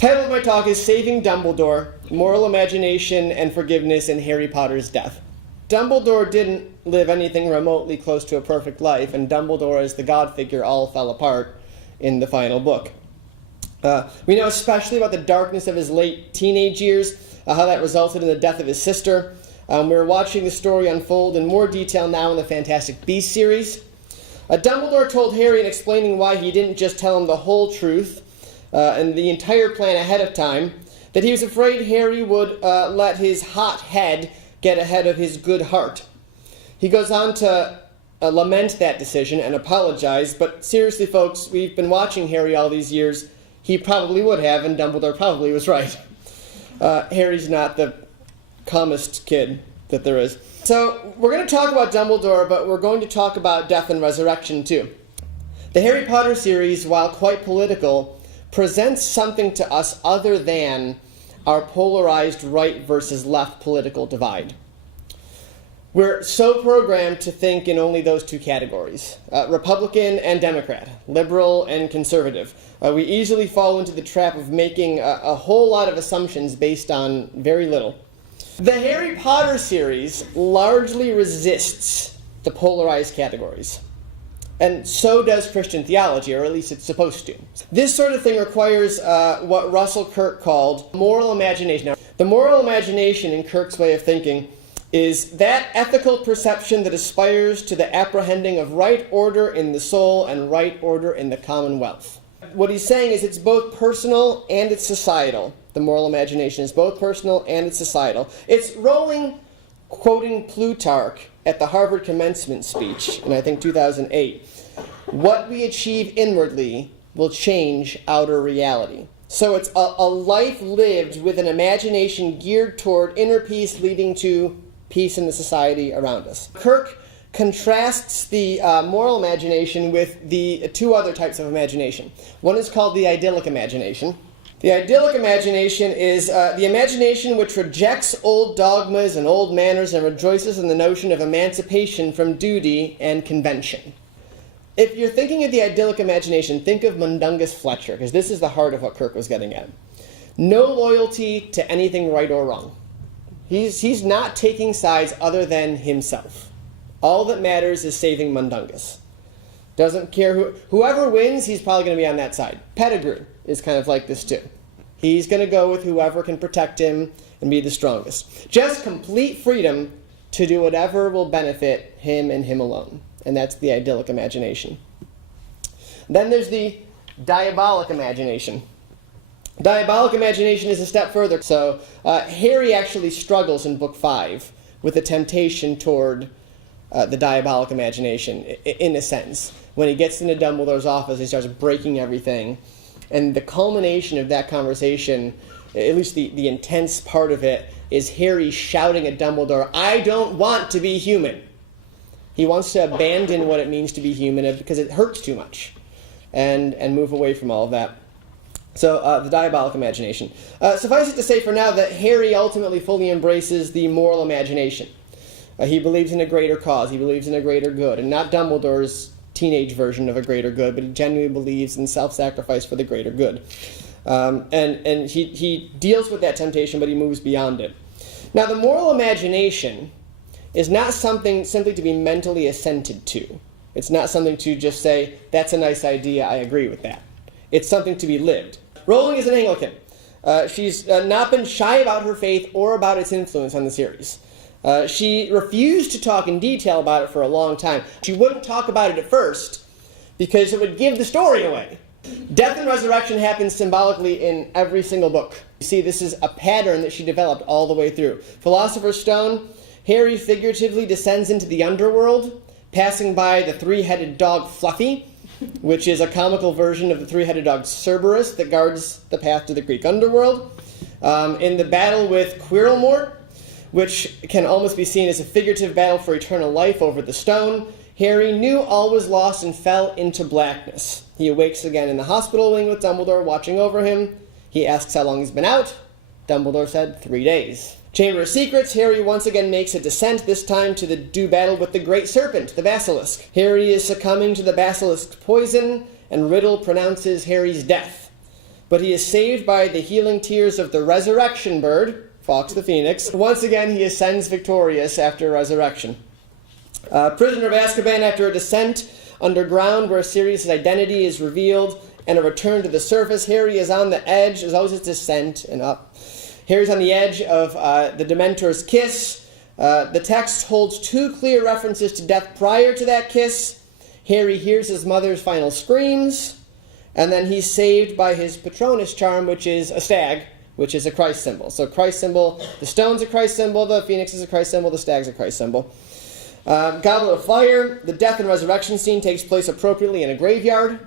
Title of my talk is Saving Dumbledore, Moral Imagination and Forgiveness in Harry Potter's Death. Dumbledore didn't live anything remotely close to a perfect life, and Dumbledore as the god figure all fell apart in the final book. We know especially about the darkness of his late teenage years, how that resulted in the death of his sister. We're watching the story unfold in more detail now in the Fantastic Beasts series. Dumbledore told Harry in explaining why he didn't just tell him the whole truth and the entire plan ahead of time, that he was afraid Harry would let his hot head get ahead of his good heart. He goes on to lament that decision and apologize, but seriously, folks, we've been watching Harry all these years. He probably would have, and Dumbledore probably was right. Harry's not the calmest kid that there is. So we're going to talk about Dumbledore, but we're going to talk about death and resurrection too. The Harry Potter series, while quite political, presents something to us other than our polarized right versus left political divide. We're so programmed to think in only those two categories, Republican and Democrat, liberal and conservative. We easily fall into the trap of making a whole lot of assumptions based on very little. The Harry Potter series largely resists the polarized categories. And so does Christian theology, or at least it's supposed to. This sort of thing requires what Russell Kirk called moral imagination. Now, the moral imagination, in Kirk's way of thinking, is that ethical perception that aspires to the apprehending of right order in the soul and right order in the commonwealth. What he's saying is it's both personal and it's societal. The moral imagination is both personal and it's societal. It's Rowling quoting Plutarch at the Harvard commencement speech in, I think, 2008. What we achieve inwardly will change outer reality. So it's a life lived with an imagination geared toward inner peace leading to peace in the society around us. Kirk contrasts the moral imagination with the two other types of imagination. One is called the idyllic imagination. The idyllic imagination is the imagination which rejects old dogmas and old manners and rejoices in the notion of emancipation from duty and convention. If you're thinking of the idyllic imagination, think of Mundungus Fletcher, because this is the heart of what Kirk was getting at. No loyalty to anything right or wrong. He's not taking sides other than himself. All that matters is saving Mundungus. Doesn't care whoever wins, he's probably going to be on that side. Pettigrew is kind of like this too. He's going to go with whoever can protect him and be the strongest. Just complete freedom to do whatever will benefit him and him alone. And that's the idyllic imagination. Then there's the diabolic imagination. Diabolic imagination is a step further. So Harry actually struggles in Book 5 with the temptation toward the diabolic imagination, in a sense. When he gets into Dumbledore's office, he starts breaking everything. And the culmination of that conversation, at least the intense part of it, is Harry shouting at Dumbledore, "I don't want to be human." He wants to abandon what it means to be human because it hurts too much and move away from all of that. So the diabolic imagination. Suffice it to say for now that Harry ultimately fully embraces the moral imagination. He believes in a greater cause. He believes in a greater good. And not Dumbledore's teenage version of a greater good, but he genuinely believes in self-sacrifice for the greater good. And he deals with that temptation, but he moves beyond it. Now, the moral imagination is not something simply to be mentally assented to. It's not something to just say, that's a nice idea, I agree with that. It's something to be lived. Rowling is an Anglican. She's not been shy about her faith or about its influence on the series. She refused to talk in detail about it for a long time. She wouldn't talk about it at first because it would give the story away. Death and resurrection happens symbolically in every single book. You see, this is a pattern that she developed all the way through. Philosopher's Stone, Harry figuratively descends into the underworld, passing by the three-headed dog Fluffy, which is a comical version of the three-headed dog Cerberus that guards the path to the Greek underworld. In the battle with Quirrellmort, which can almost be seen as a figurative battle for eternal life over the stone, Harry knew all was lost and fell into blackness. He awakes again in the hospital wing with Dumbledore watching over him. He asks how long he's been out. Dumbledore said 3 days. Chamber of Secrets, Harry once again makes a descent, this time to do battle with the Great Serpent, the Basilisk. Harry is succumbing to the Basilisk's poison, and Riddle pronounces Harry's death. but he is saved by the healing tears of the resurrection bird, Fawkes the Phoenix. Once again, he ascends victorious after resurrection. Prisoner of Azkaban, after a descent underground where Sirius' identity is revealed and a return to the surface, Harry is on the edge. There's always this descent and up. Harry's on the edge of the Dementor's kiss. The text holds two clear references to death prior to that kiss. Harry hears his mother's final screams, and then he's saved by his Patronus charm, which is a stag, which is a Christ symbol. So Christ symbol, the stone's a Christ symbol, the phoenix is a Christ symbol, the stag's a Christ symbol. Goblet of Fire, the death and resurrection scene takes place appropriately in a graveyard.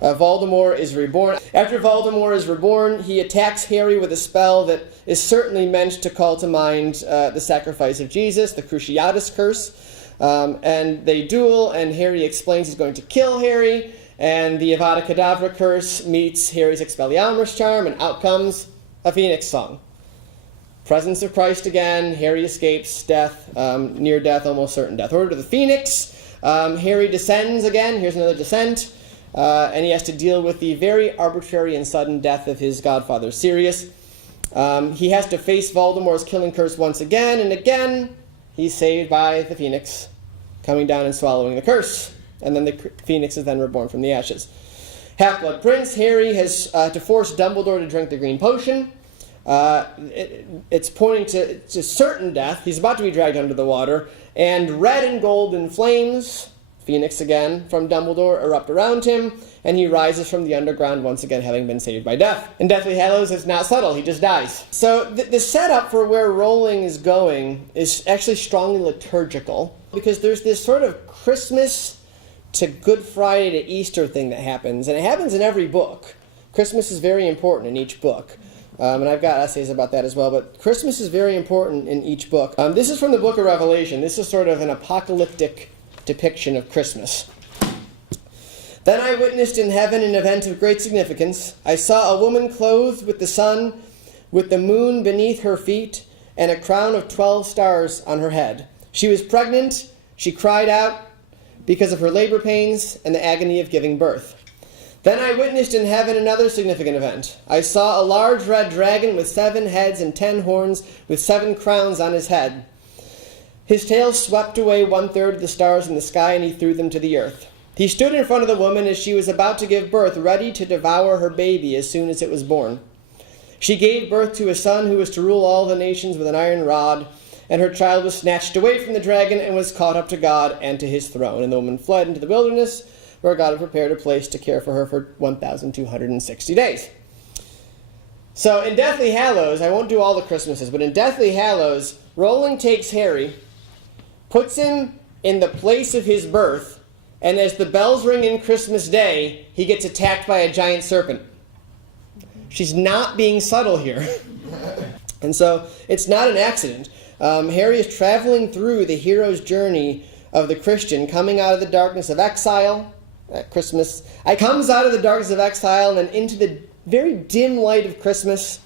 Voldemort is reborn. After Voldemort is reborn, he attacks Harry with a spell that is certainly meant to call to mind the sacrifice of Jesus, the Cruciatus Curse. And they duel, and Harry explains he's going to kill Harry, and the Avada Kedavra curse meets Harry's Expelliarmus charm, and out comes a Phoenix song. Presence of Christ again, Harry escapes death, near death, almost certain death. Order to the Phoenix, Harry descends again, here's another descent, and he has to deal with the very arbitrary and sudden death of his godfather, Sirius. He has to face Voldemort's killing curse once again, and again, he's saved by the Phoenix, coming down and swallowing the curse. And then the Phoenix is then reborn from the ashes. Half-Blood Prince, Harry has to force Dumbledore to drink the green potion. It's pointing to certain death. He's about to be dragged under the water. And red and golden flames, Phoenix again, from Dumbledore erupt around him. And he rises from the underground, once again having been saved by death. In Deathly Hallows, it's not subtle. He just dies. So the setup for where Rowling is going is actually strongly liturgical. Because there's this sort of Christmas to Good Friday to Easter thing that happens. And it happens in every book. Christmas is very important in each book. And I've got essays about that as well. But Christmas is very important in each book. This is from the book of Revelation. This is sort of an apocalyptic depiction of Christmas. Then I witnessed in heaven an event of great significance. I saw a woman clothed with the sun, with the moon beneath her feet, and a crown of 12 stars on her head. She was pregnant. She cried out because of her labor pains and the agony of giving birth. Then I witnessed in heaven another significant event. I saw a large red dragon with 7 heads and 10 horns, with 7 crowns on his head. His tail swept away 1/3 of the stars in the sky, and he threw them to the earth. He stood in front of the woman as she was about to give birth, ready to devour her baby as soon as it was born. She gave birth to a son who was to rule all the nations with an iron rod, and her child was snatched away from the dragon and was caught up to God and to his throne. And the woman fled into the wilderness, where God had prepared a place to care for her for 1,260 days. So in Deathly Hallows, I won't do all the Christmases, but in Deathly Hallows, Rowling takes Harry, puts him in the place of his birth, and as the bells ring in Christmas Day, he gets attacked by a giant serpent. She's not being subtle here. And so it's not an accident. Harry is traveling through the hero's journey of the Christian, coming out of the darkness of exile at Christmas. I comes out of the darkness of exile and then into the very dim light of Christmas,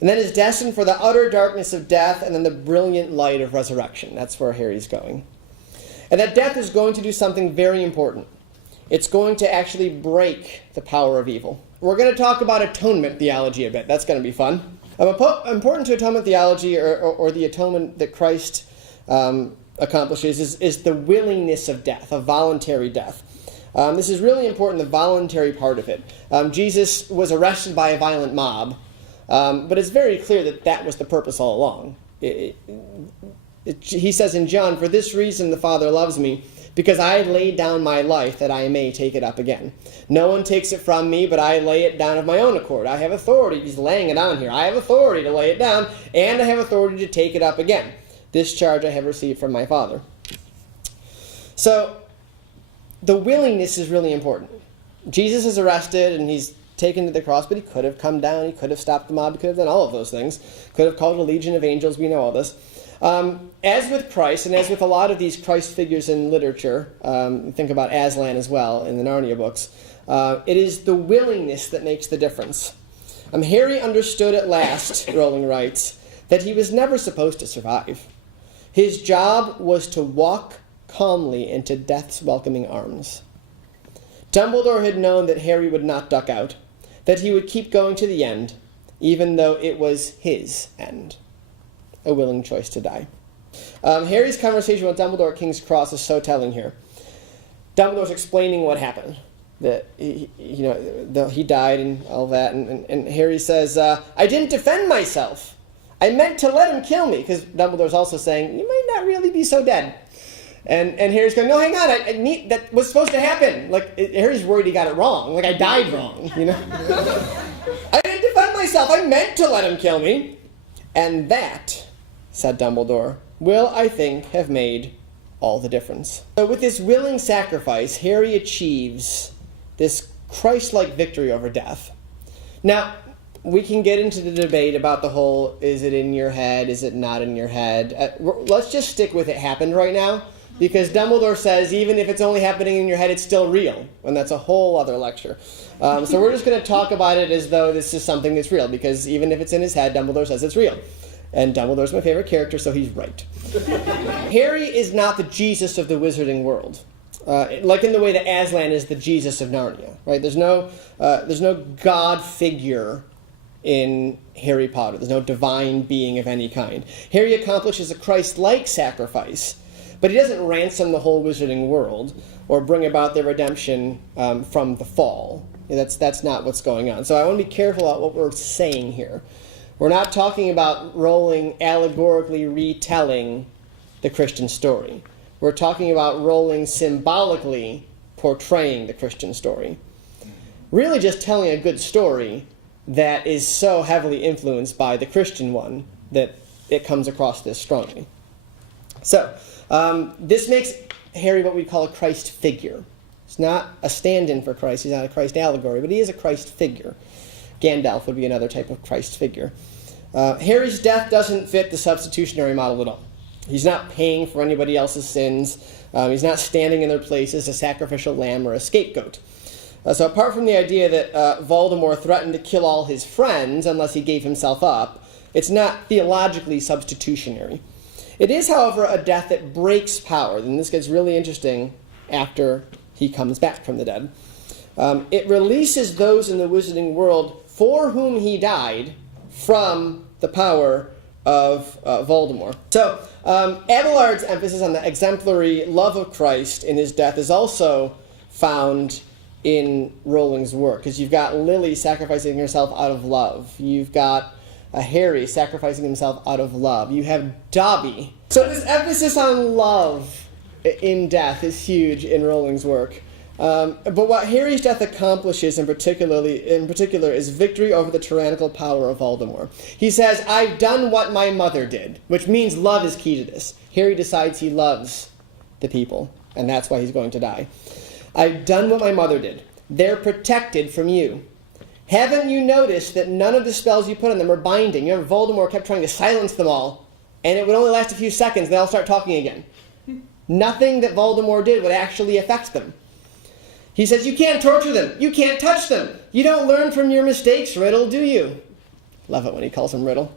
and then is destined for the utter darkness of death and then the brilliant light of resurrection. That's where Harry's going. And that death is going to do something very important. It's going to actually break the power of evil. We're going to talk about atonement theology a bit. That's going to be fun. Important to atonement theology, or the atonement that Christ accomplishes, is the willingness of death, of voluntary death. This is really important, the voluntary part of it. Jesus was arrested by a violent mob, but it's very clear that that was the purpose all along. He says in John, "For this reason the Father loves me, because I laid down my life that I may take it up again. No one takes it from me, but I lay it down of my own accord." I have authority. He's laying it on here. I have authority to lay it down, and I have authority to take it up again. This charge I have received from my Father. So, the willingness is really important. Jesus is arrested, and he's taken to the cross, but he could have come down, he could have stopped the mob, he could have done all of those things, could have called a legion of angels, we know all this. As with Christ, and as with a lot of these Christ figures in literature, think about Aslan as well in the Narnia books, it is the willingness that makes the difference. Harry understood at last, Rowling writes, that he was never supposed to survive. His job was to walk calmly into death's welcoming arms. Dumbledore had known that Harry would not duck out. that he would keep going to the end, even though it was his end. A willing choice to die. Harry's conversation with Dumbledore at King's Cross is so telling here. Dumbledore's explaining what happened. That he died and all that, and Harry says, I didn't defend myself. I meant to let him kill me, because Dumbledore's also saying, you might not really be so dead. And Harry's going, no, hang on, that was supposed to happen. Like, Harry's worried he got it wrong. Like, I died wrong, I didn't defend myself. I meant to let him kill me. And that, said Dumbledore, will, I think, have made all the difference. So with this willing sacrifice, Harry achieves this Christ-like victory over death. Now, we can get into the debate about the whole, is it in your head, is it not in your head? Let's just stick with it happened right now, because Dumbledore says even if it's only happening in your head, it's still real, and that's a whole other lecture. So we're just going to talk about it as though this is something that's real, because even if it's in his head, Dumbledore says it's real. And Dumbledore's my favorite character, so he's right. Harry is not the Jesus of the wizarding world. Like in the way that Aslan is the Jesus of Narnia, right? There's no God figure in Harry Potter. There's no divine being of any kind. Harry accomplishes a Christ-like sacrifice, but he doesn't ransom the whole wizarding world or bring about their redemption from the fall. That's not what's going on. So I want to be careful about what we're saying here. We're not talking about Rowling allegorically retelling the Christian story. We're talking about Rowling symbolically portraying the Christian story. Really just telling a good story that is so heavily influenced by the Christian one that it comes across this strongly. So, this makes Harry what we call a Christ figure. He's not a stand-in for Christ, he's not a Christ allegory, but he is a Christ figure. Gandalf would be another type of Christ figure. Harry's death doesn't fit the substitutionary model at all. He's not paying for anybody else's sins. He's not standing in their place as a sacrificial lamb or a scapegoat. So apart from the idea that Voldemort threatened to kill all his friends unless he gave himself up, it's not theologically substitutionary. It is, however, a death that breaks power, and this gets really interesting after he comes back from the dead. It releases those in the wizarding world for whom he died from the power of Voldemort. So Abelard's emphasis on the exemplary love of Christ in his death is also found in Rowling's work, because you've got Lily sacrificing herself out of love. You've got Harry sacrificing himself out of love. You have Dobby. So this emphasis on love in death is huge in Rowling's work. But what Harry's death accomplishes in particular is victory over the tyrannical power of Voldemort. He says, I've done what my mother did, which means love is key to this. Harry decides he loves the people, and that's why he's going to die. I've done what my mother did. They're protected from you. Haven't you noticed that none of the spells you put on them are binding? You know, Voldemort kept trying to silence them all, and it would only last a few seconds, and they'll start talking again. Nothing that Voldemort did would actually affect them. He says, you can't torture them. You can't touch them. You don't learn from your mistakes, Riddle, do you? Love it when he calls him Riddle.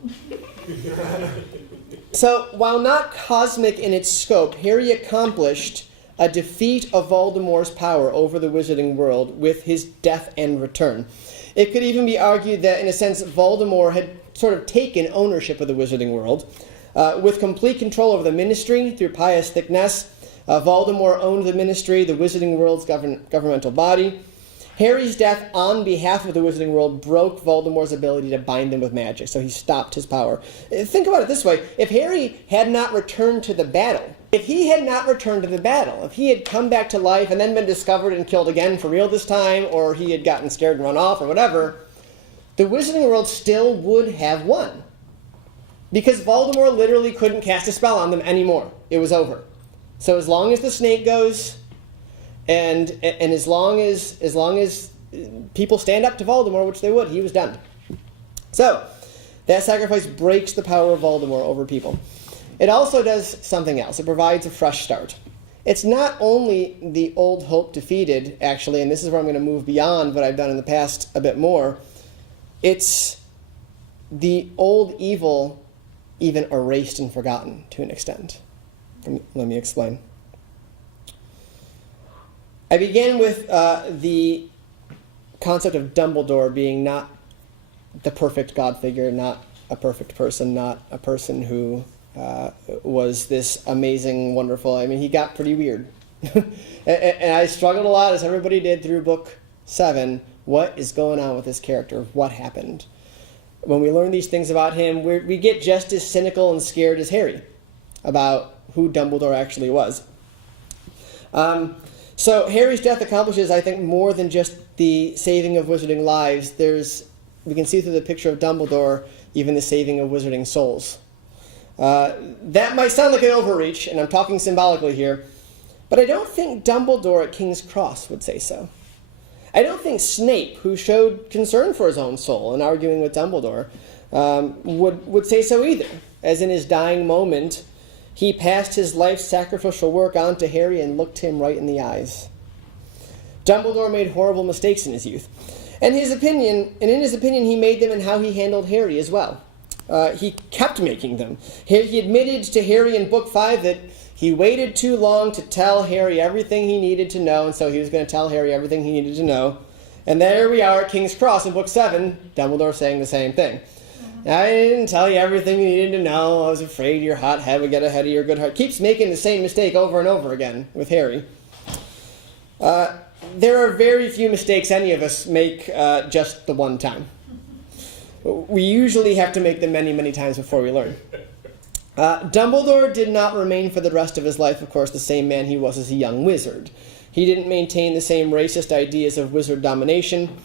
So, while not cosmic in its scope, Harry accomplished a defeat of Voldemort's power over the wizarding world with his death and return. It could even be argued that, in a sense, Voldemort had sort of taken ownership of the wizarding world. With complete control over the ministry through pious thickness, Voldemort owned the ministry, the wizarding world's governmental body. Harry's death on behalf of the wizarding world broke Voldemort's ability to bind them with magic, so he stopped his power. Think about it this way. If Harry had not returned to the battle, if he had come back to life and then been discovered and killed again for real this time, or he had gotten scared and run off or whatever, the wizarding world still would have won. Because Voldemort literally couldn't cast a spell on them anymore. It was over. So as long as the snake goes, and as long as people stand up to Voldemort, which they would, he was done. So that sacrifice breaks the power of Voldemort over people. It also does something else. It provides a fresh start. It's not only the old hope defeated, actually, and this is where I'm going to move beyond what I've done in the past a bit more. It's the old evil even erased and forgotten to an extent. Let me explain. I began with the concept of Dumbledore being not the perfect God figure, not a perfect person, not a person who was this amazing, wonderful. I mean, he got pretty weird. and I struggled a lot, as everybody did, through book 7. What is going on with this character? What happened? When we learn these things about him, we get just as cynical and scared as Harry about who Dumbledore actually was. So Harry's death accomplishes, I think, more than just the saving of wizarding lives. We can see through the picture of Dumbledore even the saving of wizarding souls. That might sound like an overreach, and I'm talking symbolically here, but I don't think Dumbledore at King's Cross would say so. I don't think Snape, who showed concern for his own soul in arguing with Dumbledore, would say so either, as in his dying moment, he passed his life's sacrificial work on to Harry and looked him right in the eyes. Dumbledore made horrible mistakes in his youth. And in his opinion, he made them in how he handled Harry as well. He kept making them. He admitted to Harry in Book 5 that he waited too long to tell Harry everything he needed to know, and so he was going to tell Harry everything he needed to know. And there we are at King's Cross in Book 7, Dumbledore saying the same thing. I didn't tell you everything you needed to know. I was afraid your hot head would get ahead of your good heart. Keeps making the same mistake over and over again with Harry. There are very few mistakes any of us make just the one time. We usually have to make them many, many times before we learn. Dumbledore did not remain for the rest of his life, of course, the same man he was as a young wizard. He didn't maintain the same racist ideas of wizard domination.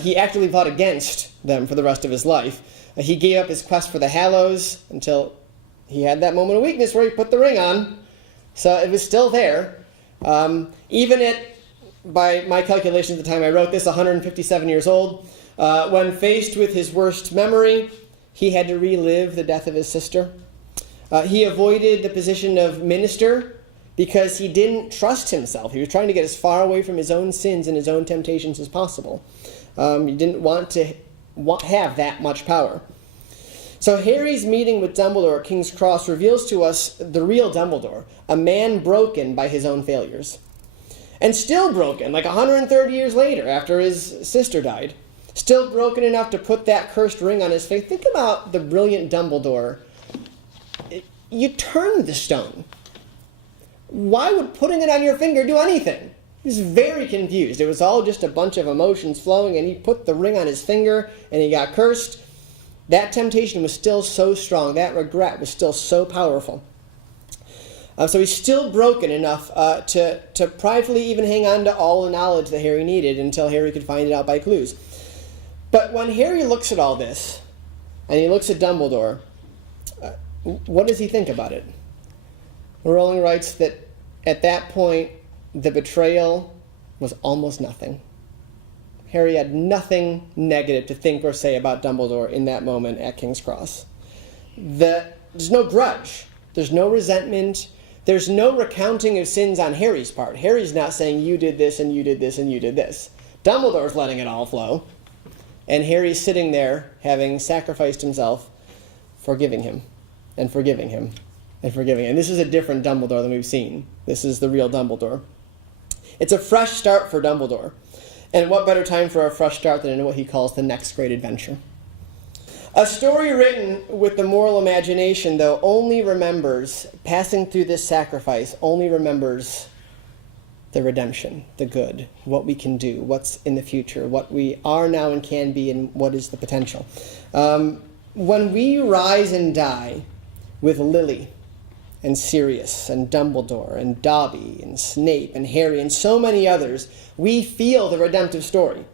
He actively fought against them for the rest of his life. He gave up his quest for the Hallows until he had that moment of weakness where he put the ring on. So it was still there. Even at, by my calculations at the time I wrote this, 157 years old, when faced with his worst memory, he had to relive the death of his sister. He avoided the position of minister because he didn't trust himself. He was trying to get as far away from his own sins and his own temptations as possible. He didn't want to have that much power. So Harry's meeting with Dumbledore at King's Cross reveals to us the real Dumbledore, a man broken by his own failures. And still broken, like 130 years later after his sister died. Still broken enough to put that cursed ring on his face. Think about the brilliant Dumbledore. You turned the stone. Why would putting it on your finger do anything? He was very confused. It was all just a bunch of emotions flowing, and he put the ring on his finger, and he got cursed. That temptation was still so strong. That regret was still so powerful. So he's still broken enough to pridefully even hang on to all the knowledge that Harry needed until Harry could find it out by clues. But when Harry looks at all this, and he looks at Dumbledore, what does he think about it? Rowling writes that at that point, the betrayal was almost nothing. Harry had nothing negative to think or say about Dumbledore in that moment at King's Cross. There's no grudge. There's no resentment. There's no recounting of sins on Harry's part. Harry's not saying, you did this, and you did this, and you did this. Dumbledore's letting it all flow. And Harry's sitting there, having sacrificed himself, forgiving him, and forgiving him, and forgiving him. And this is a different Dumbledore than we've seen. This is the real Dumbledore. It's a fresh start for Dumbledore. And what better time for a fresh start than in what he calls the next great adventure? A story written with the moral imagination, though, only remembers, passing through this sacrifice, only remembers the redemption, the good, what we can do, what's in the future, what we are now and can be, and what is the potential. When we rise and die with Lily and Sirius and Dumbledore and Dobby and Snape and Harry and so many others, we feel the redemptive story.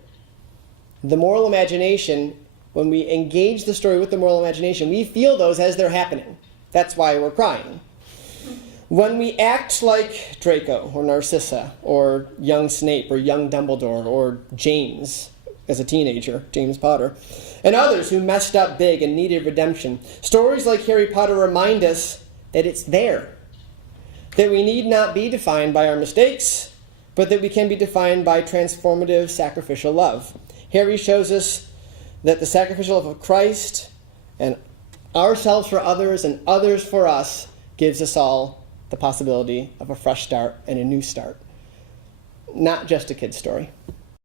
The moral imagination, when we engage the story with the moral imagination, we feel those as they're happening. That's why we're crying. When we act like Draco or Narcissa or young Snape or young Dumbledore or James as a teenager, James Potter, and others who messed up big and needed redemption, stories like Harry Potter remind us that it's there, that we need not be defined by our mistakes, but that we can be defined by transformative sacrificial love. Harry shows us that the sacrificial love of Christ and ourselves for others and others for us gives us all the possibility of a fresh start and a new start. Not just a kid's story.